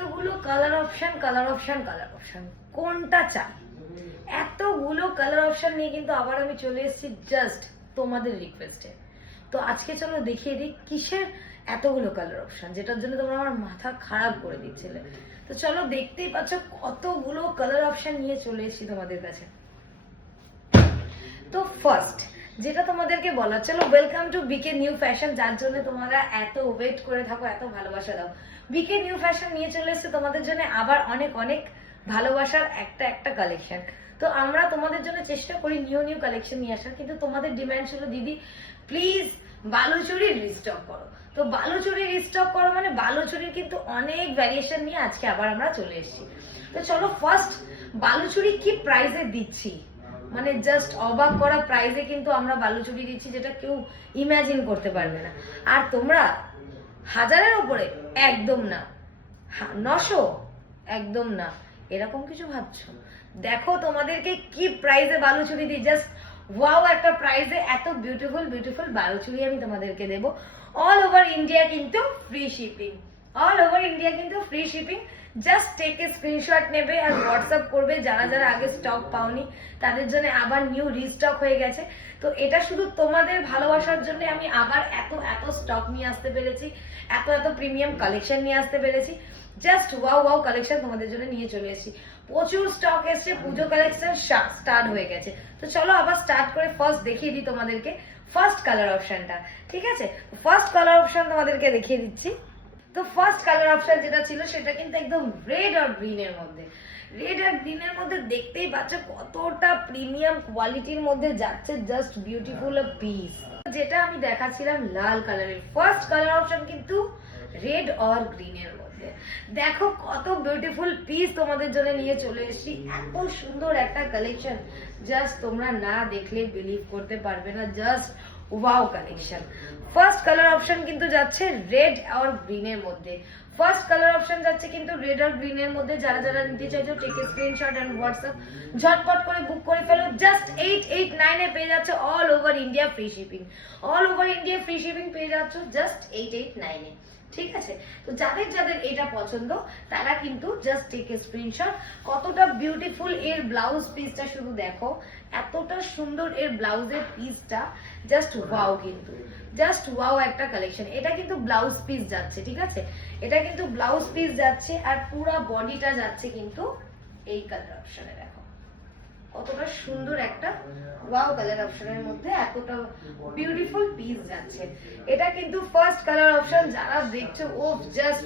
এতগুলো colour option colour option colour option, কোনটা চাই? এতগুলো কালার অপশন নিয়ে কিন্তু আবার আমি চলে এসেছি জাস্ট তোমাদের রিকোয়েস্টে। তো আজকে চলো দেখিয়ে দিই কিসের এতগুলো কালার অপশন, যেটার জন্য তোমরা আমার মাথা খারাপ করে দিচ্ছিলে। তো চলো, দেখতেই পাচ্ছ কতগুলো কালার অপশন নিয়ে চলে এসেছি তোমাদের কাছে। তো ফার্স্ট যেটা তোমাদেরকে বলা, চলো welcome to BK new fashion, যার জন্য তোমরা এত ওয়েট করে থাকো, এত ভালোবাসা দাও। বিকে নিউ ফ্যাশন নিয়ে চলে এসেছে তোমাদের জন্য আবার অনেক অনেক ভালোবাসার একটা একটা কালেকশন। তো আমরা তোমাদের জন্য চেষ্টা করি নিউ নিউ কালেকশন নিয়ে আসার, কিন্তু তোমাদের ডিমান্ড ছিল দিদি প্লিজ বালুচুরি রিস্টক করো। তো বালুচুরি রিস্টক করো মানে বালুচুরির কিন্তু অনেক ভ্যারিয়েশন নিয়ে আজকে আবার আমরা চলে এসেছি। তো চলো ফার্স্ট বালুচুরি কি প্রাইসে দিচ্ছি, মানে জাস্ট অবাক করা প্রাইসে কিন্তু আমরা বালুচুরি দিচ্ছি, যেটা কেউ ইমাজিন করতে পারবে না। আর তোমরা হাজারের উপরে একদম না, 900 একদম না, এরকম কিছু ভাবছো? দেখো তোমাদেরকে কি প্রাইসে বালুচুরি দিই, জাস্ট ওয়াও একটা প্রাইসে এত বিউটিফুল বিউটিফুল বালুচুরি আমি তোমাদেরকে দেবো। অল ওভার ইন্ডিয়া কিন্তু free shipping, all over India কিন্তু free shipping. Just take a screenshot নেবে আর হোয়াটসঅ্যাপ করবে, যারা যারা আগে স্টক পাওনি তাদের জন্য আবার নিউ রিস্টক হয়ে গেছে। তো এটা শুধু তোমাদের ভালোবাসার জন্য আমি আবার এত এত স্টক নিয়ে আসতে পেরেছি, এত এত প্রিমিয়াম কালেকশন নিয়ে আসতে পেরেছি। জাস্ট ওয়াও ওয়াও কালেকশন তোমাদের জন্য নিয়ে চলে এসেছি। প্রচুর স্টক এসছে, পুজো কালেকশন স্টার্ট হয়ে গেছে। তো চলো আবার স্টার্ট করে ফার্স্ট দেখিয়ে দিই তোমাদেরকে ফার্স্ট কালার অপশনটা। ঠিক আছে, ফার্স্ট কালার অপশন তোমাদেরকে দেখিয়ে দিচ্ছি। তো ফার্স্ট কালার অপশন যেটা ছিল সেটা কিন্তু একদম রেড আর গ্রিনের মধ্যে। রেড আর গ্রিনের মধ্যে দেখতেই পাচ্ছ কতটা প্রিমিয়াম কোয়ালিটির মধ্যে যাচ্ছে, জাস্ট বিউটিফুল আ পিস। যেটা আমি দেখাচ্ছিলাম লাল কালারের, ফার্স্ট কালার অপশন কিন্তু রেড আর গ্রিনের মধ্যে। দেখো কত বিউটিফুল পিস তোমাদের জন্য নিয়ে চলে এসেছি, এত সুন্দর একটা কালেকশন, জাস্ট তোমরা না দেখলে বিলিভ করতে পারবে না। Just wow collection. First colour option কিন্তু যাচ্ছে রেড আর গ্রিনের মধ্যে, ফার্স্ট কালার অপশন যাচ্ছে কিন্তু রেড আর গ্রিনের মধ্যে। যারা যারা নিতে চাইছো take a screenshot and WhatsApp, ঝটপট করে বুক করে ফেলো। জাস্ট 889 এ পেয়ে যাচ্ছে all over India free shipping, all over India free shipping পেয়ে যাচ্ছ জাস্ট 889 এ। ঠিক আছে, তো যাদের যাদের এটা পছন্দ তারা কিন্তু জাস্ট টেক এ স্ক্রিনশট। কতটা বিউটিফুল এর ব্লাউজ পিসটা শুধু দেখো, এতটা সুন্দর এর ব্লাউজের পিসটা, জাস্ট ওয়াও, কিন্তু জাস্ট ওয়াও একটা কালেকশন। এটা কিন্তু ব্লাউজ পিস যাচ্ছে, ঠিক আছে, এটা কিন্তু ব্লাউজ পিস যাচ্ছে আর পুরো বডিটা যাচ্ছে কিন্তু এই কালার অপশনে। দেখো কতটা সুন্দর একটা ওয়াও কালার অপশনের মধ্যে এতটা বিউটিফুল পিস যাচ্ছে। এটা কিন্তু ফার্স্ট কালার অপশন, যারা দেখছো ও জাস্ট